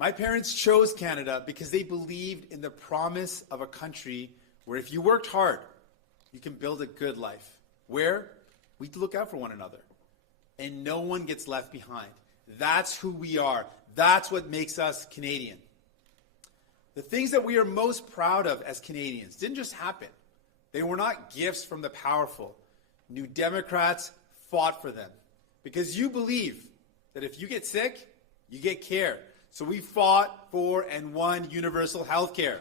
My parents chose Canada because they believed in the promise of a country where if you worked hard, you can build a good life, where we look out for one another, and no one gets left behind. That's who we are. That's what makes us Canadian. The things that we are most proud of as Canadians didn't just happen. They were not gifts from the powerful. New Democrats fought for them because you believe that if you get sick, you get care. So we fought for and won universal health care.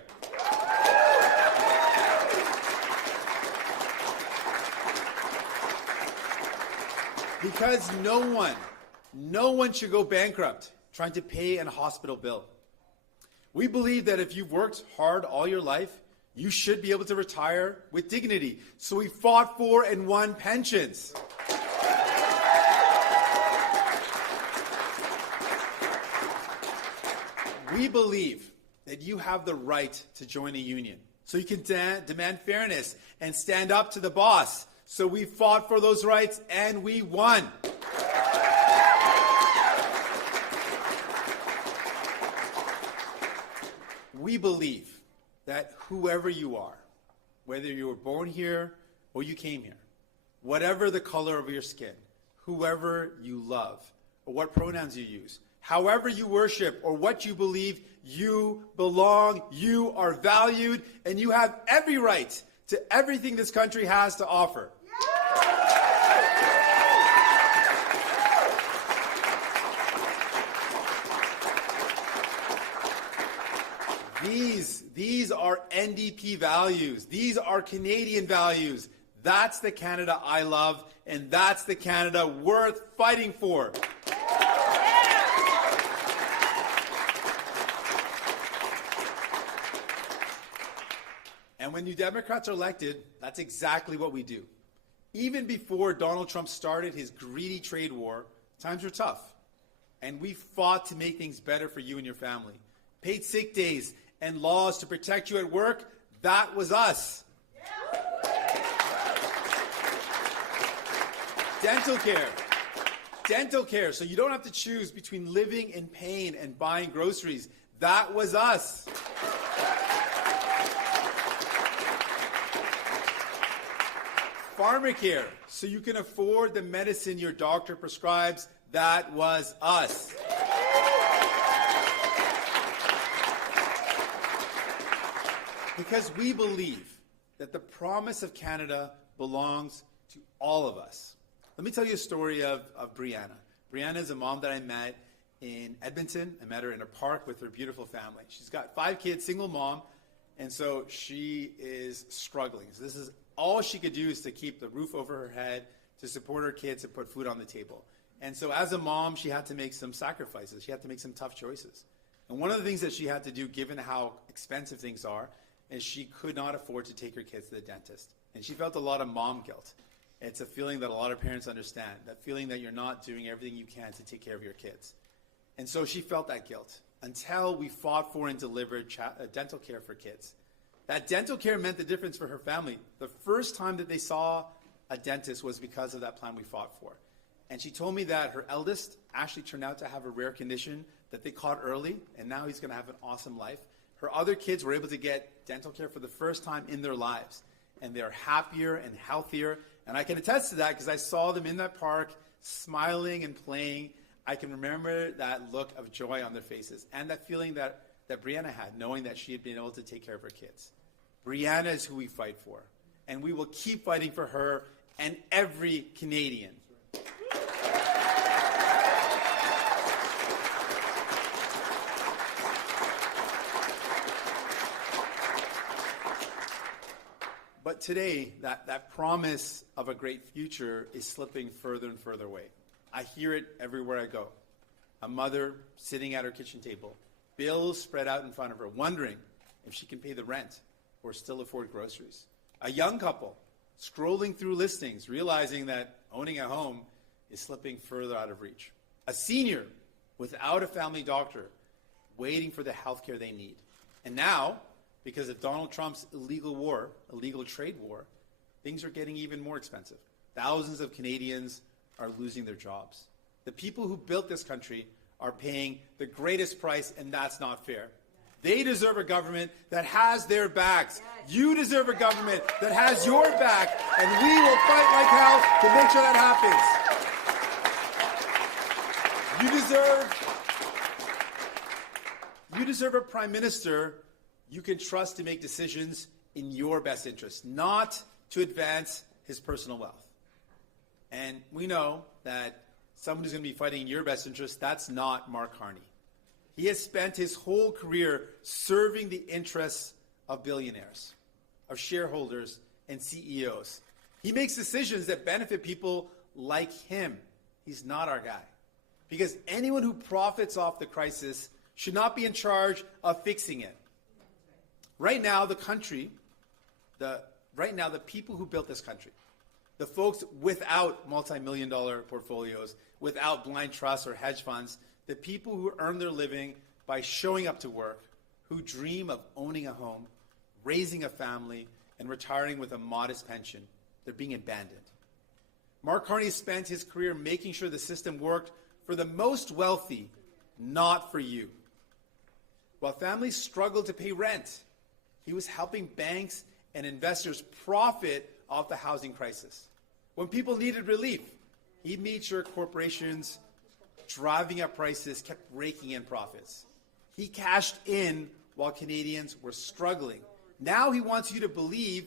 Because no one should go bankrupt trying to pay a hospital bill. We believe that if you've worked hard all your life, you should be able to retire with dignity. So we fought for and won pensions. We believe that you have the right to join a union. So you can demand fairness and stand up to the boss. So we fought for those rights and we won. We believe that whoever you are, whether you were born here or you came here, whatever the color of your skin, whoever you love, or what pronouns you use, however you worship or what you believe, you belong, you are valued, and you have every right to everything this country has to offer. These are NDP values. These are Canadian values. That's the Canada I love, and that's the Canada worth fighting for. And when New Democrats are elected, that's exactly what we do. Even before Donald Trump started his greedy trade war, times were tough. And we fought to make things better for you and your family. Paid sick days and laws to protect you at work, that was us. Dental care, so you don't have to choose between living in pain and buying groceries, that was us. Pharmacare, so you can afford the medicine your doctor prescribes, that was us. Because we believe that the promise of Canada belongs to all of us. Let me tell you a story of Brianna. Brianna is a mom that I met in Edmonton. I met her in a park with her beautiful family. She's got 5 kids, single mom, and so she is struggling. So this is all she could do is to keep the roof over her head, to support her kids, and put food on the table. And so as a mom, she had to make some sacrifices. She had to make some tough choices. And one of the things that she had to do, given how expensive things are, is she could not afford to take her kids to the dentist. And she felt a lot of mom guilt. It's a feeling that a lot of parents understand, that feeling that you're not doing everything you can to take care of your kids. And so she felt that guilt until we fought for and delivered dental care for kids. That dental care meant the difference for her family. The first time that they saw a dentist was because of that plan we fought for. And she told me that her eldest actually turned out to have a rare condition that they caught early, and now he's going to have an awesome life. Her other kids were able to get dental care for the first time in their lives, and they're happier and healthier. And I can attest to that because I saw them in that park smiling and playing. I can remember that look of joy on their faces and that feeling that Brianna had, knowing that she had been able to take care of her kids. Brianna is who we fight for, and we will keep fighting for her and every Canadian. But today, that promise of a great future is slipping further and further away. I hear it everywhere I go. A mother sitting at her kitchen table, bills spread out in front of her, wondering if she can pay the rent or still afford groceries. A young couple scrolling through listings, realizing that owning a home is slipping further out of reach. A senior without a family doctor, waiting for the health care they need. And now, because of Donald Trump's illegal trade war, things are getting even more expensive. Thousands of Canadians are losing their jobs. The people who built this country are paying the greatest price, and that's not fair. They deserve a government that has their backs. You deserve a government that has your back, and we will fight like hell to make sure that happens. You deserve a prime minister you can trust to make decisions in your best interest, not to advance his personal wealth. And we know that someone who's going to be fighting in your best interest, that's not Mark Carney. He has spent his whole career serving the interests of billionaires, of shareholders, and CEOs. He makes decisions that benefit people like him. He's not our guy. Because anyone who profits off the crisis should not be in charge of fixing it. Right now, the people who built this country, the folks without multi-million-dollar portfolios, without blind trusts or hedge funds, the people who earn their living by showing up to work, who dream of owning a home, raising a family, and retiring with a modest pension, they're being abandoned. Mark Carney spent his career making sure the system worked for the most wealthy, not for you. While families struggled to pay rent, he was helping banks and investors profit off the housing crisis. When people needed relief, he made sure corporations driving up prices kept raking in profits. He cashed in while Canadians were struggling. Now he wants you to believe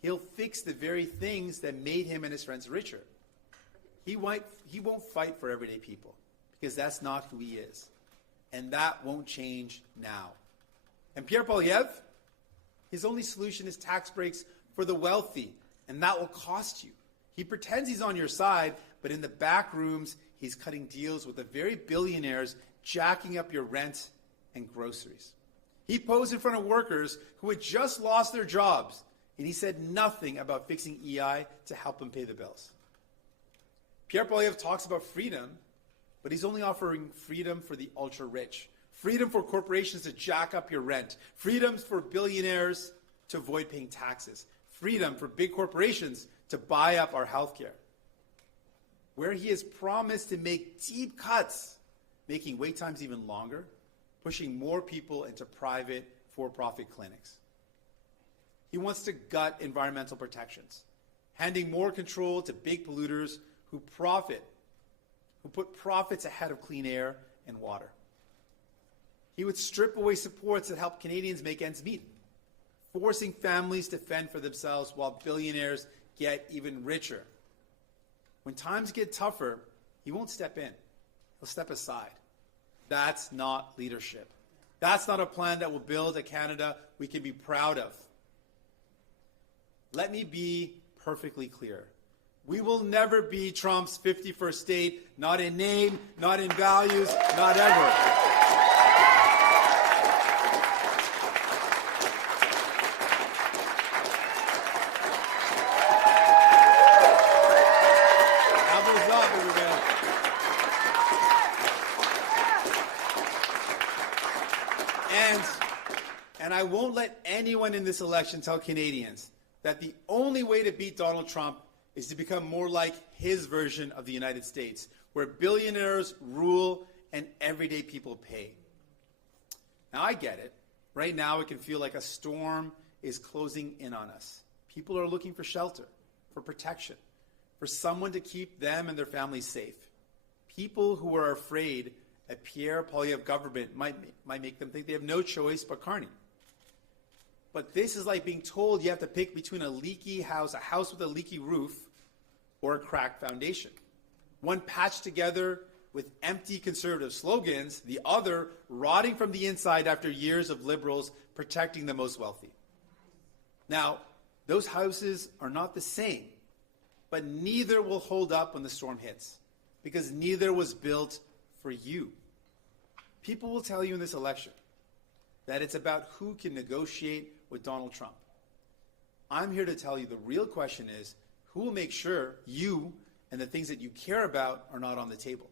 he'll fix the very things that made him and his friends richer. He won't fight for everyday people because that's not who he is. And that won't change now. And Pierre Poilievre, his only solution is tax breaks for the wealthy, and that will cost you. He pretends he's on your side, but in the back rooms, he's cutting deals with the very billionaires, jacking up your rent and groceries. He posed in front of workers who had just lost their jobs, and he said nothing about fixing EI to help them pay the bills. Pierre Poilievre talks about freedom, but he's only offering freedom for the ultra-rich, freedom for corporations to jack up your rent, freedom for billionaires to avoid paying taxes, freedom for big corporations to buy up our healthcare. Where he has promised to make deep cuts, making wait times even longer, pushing more people into private for-profit clinics. He wants to gut environmental protections, handing more control to big polluters who put profits ahead of clean air and water. He would strip away supports that help Canadians make ends meet, forcing families to fend for themselves while billionaires get even richer. When times get tougher, he won't step in. He'll step aside. That's not leadership. That's not a plan that will build a Canada we can be proud of. Let me be perfectly clear. We will never be Trump's 51st state, not in name, not in values, not ever. And I won't let anyone in this election tell Canadians that the only way to beat Donald Trump is to become more like his version of the United States, where billionaires rule and everyday people pay. Now, I get it. Right now, it can feel like a storm is closing in on us. People are looking for shelter, for protection, for someone to keep them and their families safe. People who are afraid a Pierre Poilievre government might make them think they have no choice but Carney. But this is like being told you have to pick between a leaky house, a house with a leaky roof, or a cracked foundation. One patched together with empty conservative slogans, the other rotting from the inside after years of Liberals protecting the most wealthy. Now, those houses are not the same, but neither will hold up when the storm hits, because neither was built for you. People will tell you in this election that it's about who can negotiate with Donald Trump. I'm here to tell you the real question is, who will make sure you and the things that you care about are not on the table?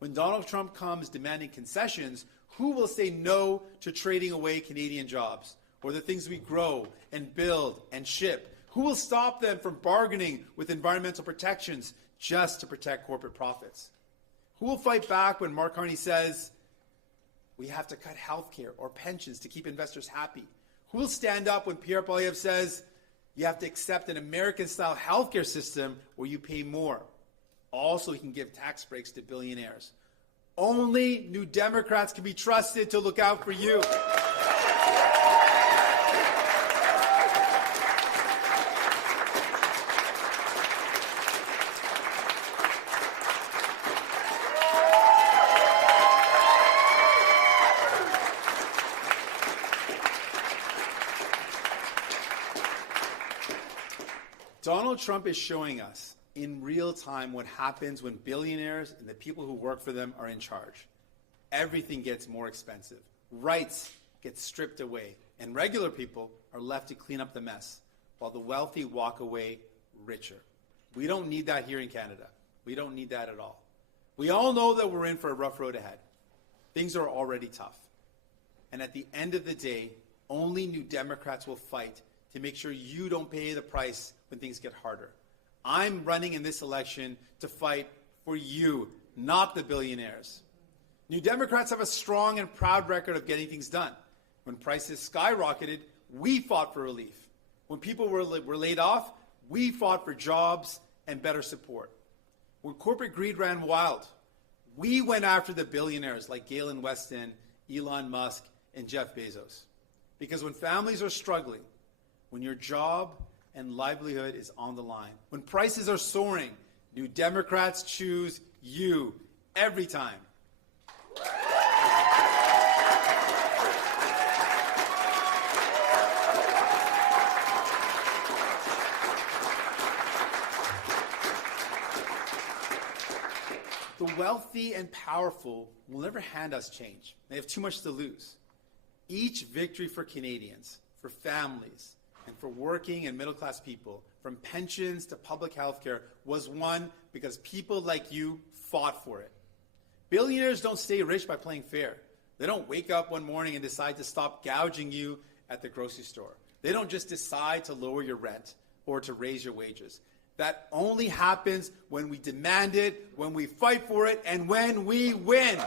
When Donald Trump comes demanding concessions, who will say no to trading away Canadian jobs or the things we grow and build and ship? Who will stop them from bargaining with environmental protections just to protect corporate profits? Who will fight back when Mark Carney says we have to cut healthcare or pensions to keep investors happy? Who will stand up when Pierre Poilievre says you have to accept an American-style healthcare system where you pay more? Also, he can give tax breaks to billionaires. Only New Democrats can be trusted to look out for you. Donald Trump is showing us in real time what happens when billionaires and the people who work for them are in charge. Everything gets more expensive. Rights get stripped away, and regular people are left to clean up the mess, while the wealthy walk away richer. We don't need that here in Canada. We don't need that at all. We all know that we're in for a rough road ahead. Things are already tough. And at the end of the day, only New Democrats will fight to make sure you don't pay the price when things get harder. I'm running in this election to fight for you, not the billionaires. New Democrats have a strong and proud record of getting things done. When prices skyrocketed, we fought for relief. When people were laid off, we fought for jobs and better support. When corporate greed ran wild, we went after the billionaires like Galen Weston, Elon Musk, and Jeff Bezos. Because when families are struggling, when your job and livelihood is on the line, when prices are soaring, New Democrats choose you every time. The wealthy and powerful will never hand us change. They have too much to lose. Each victory for Canadians, for families, and for working and middle-class people, from pensions to public health care, was won because people like you fought for it. Billionaires don't stay rich by playing fair. They don't wake up one morning and decide to stop gouging you at the grocery store. They don't just decide to lower your rent or to raise your wages. That only happens when we demand it, when we fight for it, and when we win.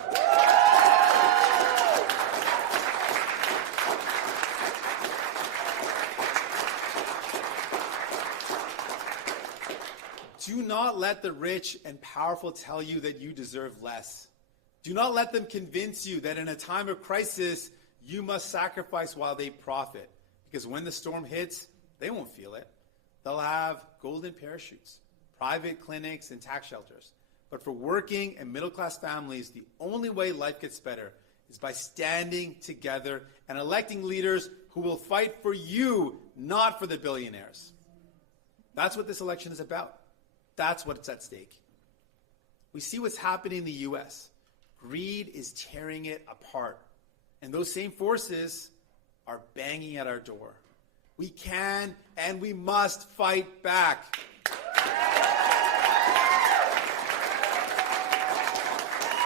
Do not let the rich and powerful tell you that you deserve less. Do not let them convince you that in a time of crisis, you must sacrifice while they profit. Because when the storm hits, they won't feel it. They'll have golden parachutes, private clinics, and tax shelters. But for working and middle-class families, the only way life gets better is by standing together and electing leaders who will fight for you, not for the billionaires. That's what this election is about. That's what's at stake. We see what's happening in the U.S. Greed is tearing it apart. And those same forces are banging at our door. We can and we must fight back.